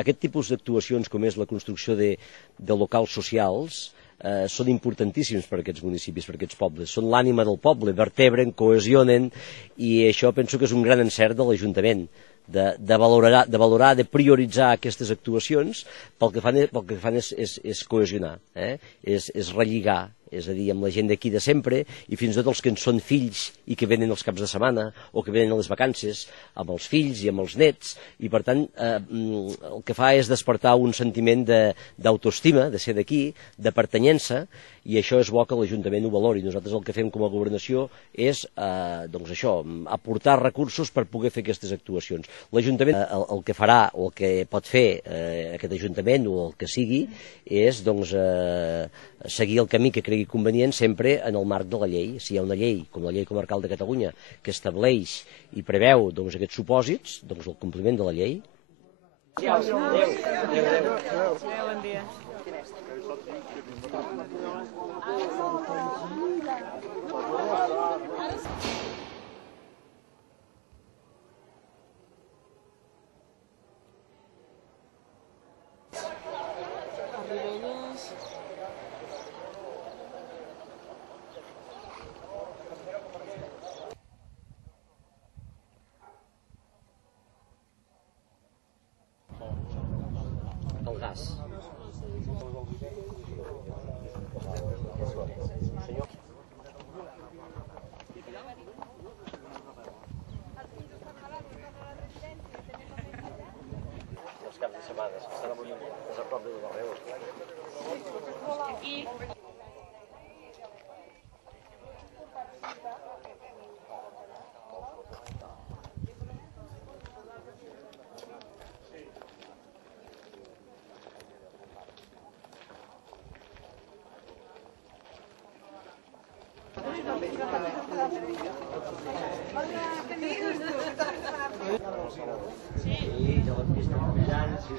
Aquest tipus d'actuacions, com és la construcció de locals socials, són importantíssims per a aquests municipis, per a aquests pobles. Són l'ànima del poble, vertebren, cohesionen, i això penso que és un gran encert de l'Ajuntament, de valorar, de prioritzar aquestes actuacions. Pel que fan és cohesionar, és relligar, és a dir, amb la gent d'aquí de sempre, i fins i tot els que en són fills i que venen els caps de setmana o que venen a les vacances, amb els fills i amb els nets, i per tant el que fa és despertar un sentiment d'autoestima, de ser d'aquí, de pertanyença, i això és bo que l'Ajuntament ho valori. Nosaltres el que fem com a governació és això, aportar recursos per poder fer aquestes actuacions. L'Ajuntament el que farà o el que pot fer aquest Ajuntament o el que sigui és seguir el camí que cregui convenient, sempre en el marc de la llei. Si hi ha una llei, com la Llei Comarcal de Catalunya, que estableix i preveu aquests supòsits, el compliment de la llei. Bon dia. El gas. Els caps de setmana, que estan a prop de Barreus. Sí, ja l'hem vist treballant, sí.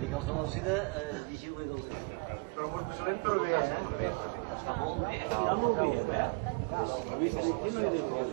Dic, els de l'Alcina, llegiu-li dels... Però m'ho posarem per bé, Es fa molt bé. Està molt bé, He vist aquí, no hi dic res.